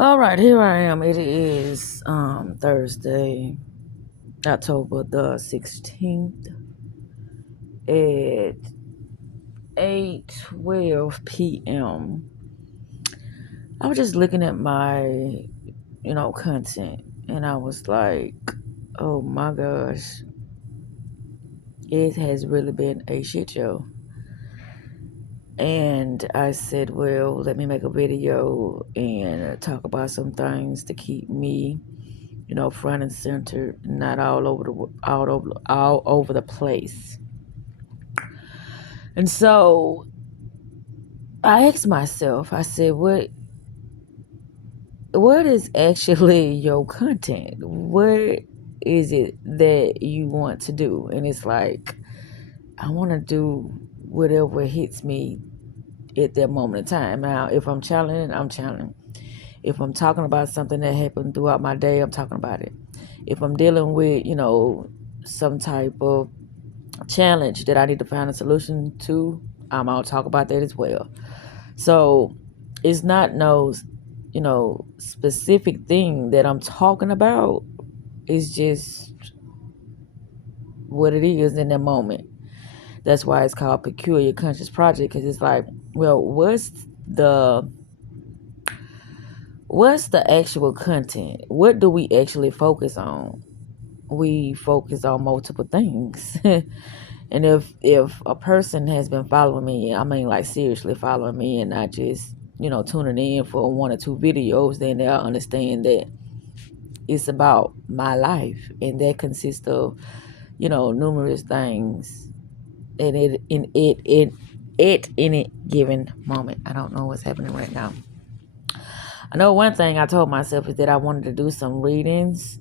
All right, here I am. It is Thursday, October the 16th at 8:12 p.m. I was just looking at my, content, and I was like, "Oh my gosh, it has really been a shit show." And I said, "Well, let me make a video and talk about some things to keep me, front and center, not all over the place." And so I asked myself, I said, what is actually your content? What is it that you want to do? And it's like, I want to do whatever hits me at that moment in time. Now, if I'm challenging, I'm challenging. If I'm talking about something that happened throughout my day, I'm talking about it. If I'm dealing with, some type of challenge that I need to find a solution to, I'm gonna talk about that as well. So it's not no, specific thing that I'm talking about. It's just what it is in that moment. That's why it's called Peculiar Conscious Project, because it's like, well, the what's the actual content? What do we actually focus on? We focus on multiple things. And if a person has been following me, I mean, like, seriously following me, and not just tuning in for one or two videos, then they'll understand that it's about my life, and that consists of numerous things, and it in any given moment. I don't know what's happening right now. I know one thing I told myself is that I wanted to do some readings,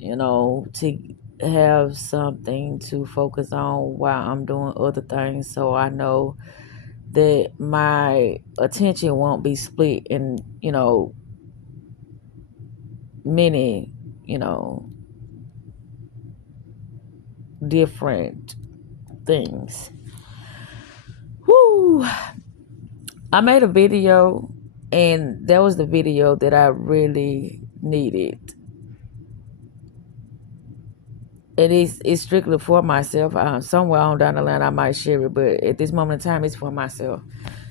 to have something to focus on while I'm doing other things, so I know that my attention won't be split in, many, different things. Whoo! I made a video, and that was the video that I really needed. It's strictly for myself. Somewhere on down the line, I might share it, but at this moment in time, it's for myself.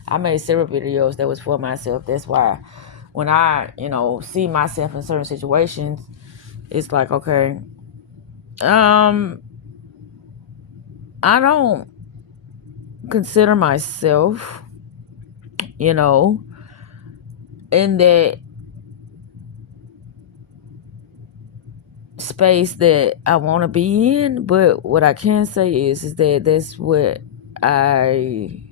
I made several videos that was for myself. That's why when I, see myself in certain situations, it's like, okay, I don't consider myself, in that space that I want to be in, but what I can say is that that's what I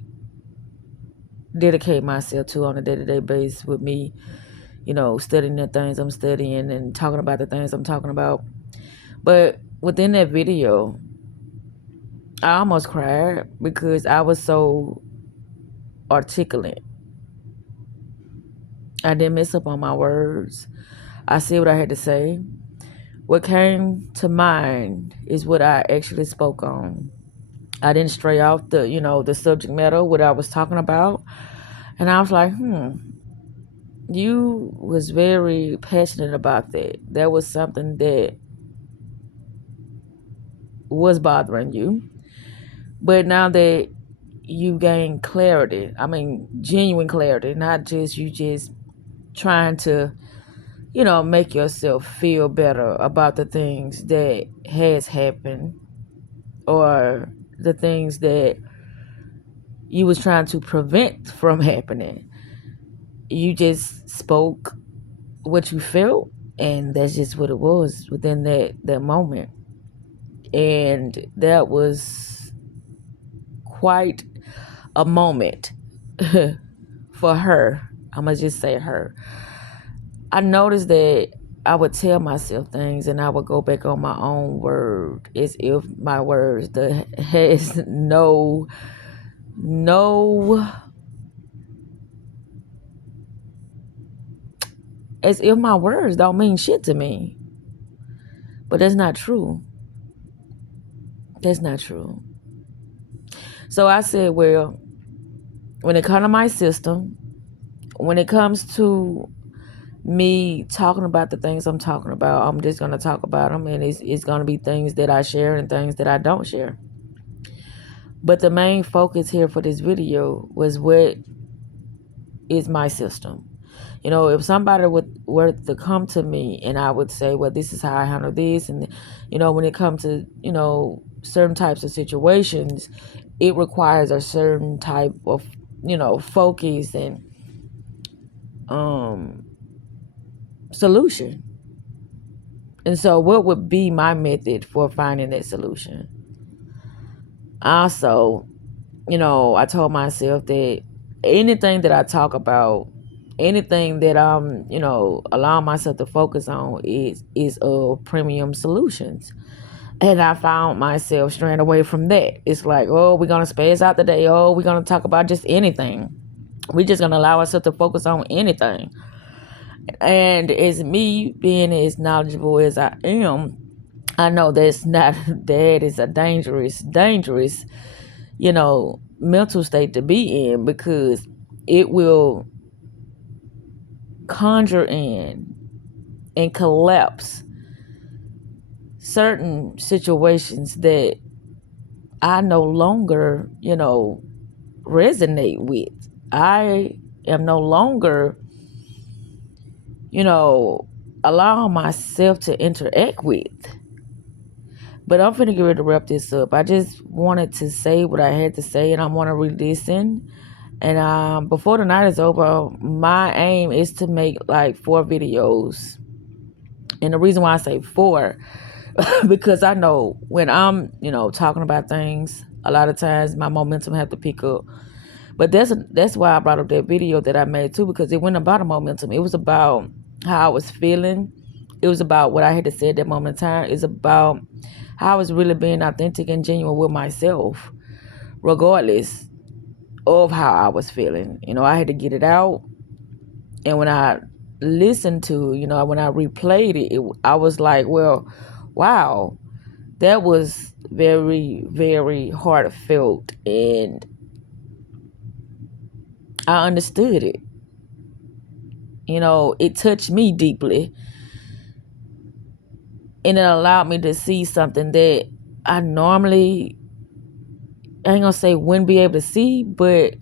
dedicate myself to on a day-to-day basis, with me, studying the things I'm studying and talking about the things I'm talking about. But within that video, I almost cried because I was so articulate. I didn't mess up on my words. I said what I had to say. What came to mind is what I actually spoke on. I didn't stray off the subject matter, what I was talking about. And I was like, you was very passionate about that. That was something that was bothering you. But now that you gain clarity, I mean, genuine clarity, not just you just trying to, make yourself feel better about the things that has happened, or the things that you was trying to prevent from happening. You just spoke what you felt, and that's just what it was within that moment. And that was quite a moment for her. I'm gonna just say her. I noticed that I would tell myself things, and I would go back on my own word as if my words that has no as if my words don't mean shit to me. But that's not true. That's not true. So I said, well, when it comes to my system, when it comes to me talking about the things I'm talking about, I'm just gonna talk about them, and it's gonna be things that I share and things that I don't share. But the main focus here for this video was what is my system. If somebody were to come to me and I would say, well, this is how I handle this, and when it comes to certain types of situations, it requires a certain type of focus and solution. And so, what would be my method for finding that solution? Also, I told myself that anything that I talk about, anything that I'm, allowing myself to focus on is of premium solutions. And I found myself straying away from that. It's like, oh, we're gonna space out today. Oh, we're gonna talk about just anything. We're just gonna allow ourselves to focus on anything. And as me being as knowledgeable as I am, I know that is a dangerous mental state to be in, because it will conjure in and collapse certain situations that I no longer, resonate with. I am no longer, allowing myself to interact with. But I'm finna get ready to wrap this up. I just wanted to say what I had to say, and I want to re-listen. And before the night is over, my aim is to make like 4 videos. And the reason why I say 4, because I know when I'm, talking about things, a lot of times my momentum have to pick up. But that's why I brought up that video that I made too, because it wasn't about a momentum. It was about how I was feeling. It was about what I had to say at that moment in time. It's about how I was really being authentic and genuine with myself, regardless of how I was feeling. I had to get it out. And when I listened to, when I replayed it, I was like, well, wow, that was very, very heartfelt. And I understood it. It touched me deeply. And it allowed me to see something that I normally, I ain't gonna say wouldn't be able to see, but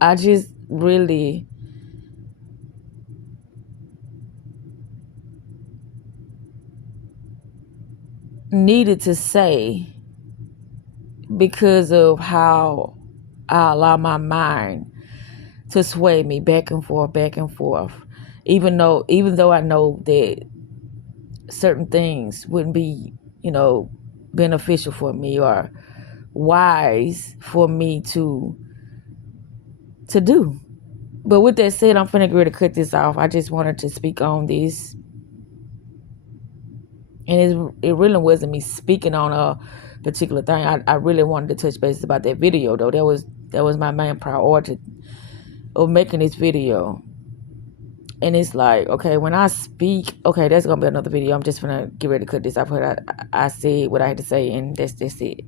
I just really needed to say, because of how I allow my mind to sway me back and forth, back and forth. Even though I know that certain things wouldn't be, beneficial for me or wise for me to do. But with that said, I'm finna get ready to cut this off. I just wanted to speak on this. And it really wasn't me speaking on a particular thing. I really wanted to touch base about that video, though. That was my main priority of making this video. And it's like, okay, when I speak, okay, that's gonna be another video. I'm just gonna get ready to cut this off. I said what I had to say, and that's it.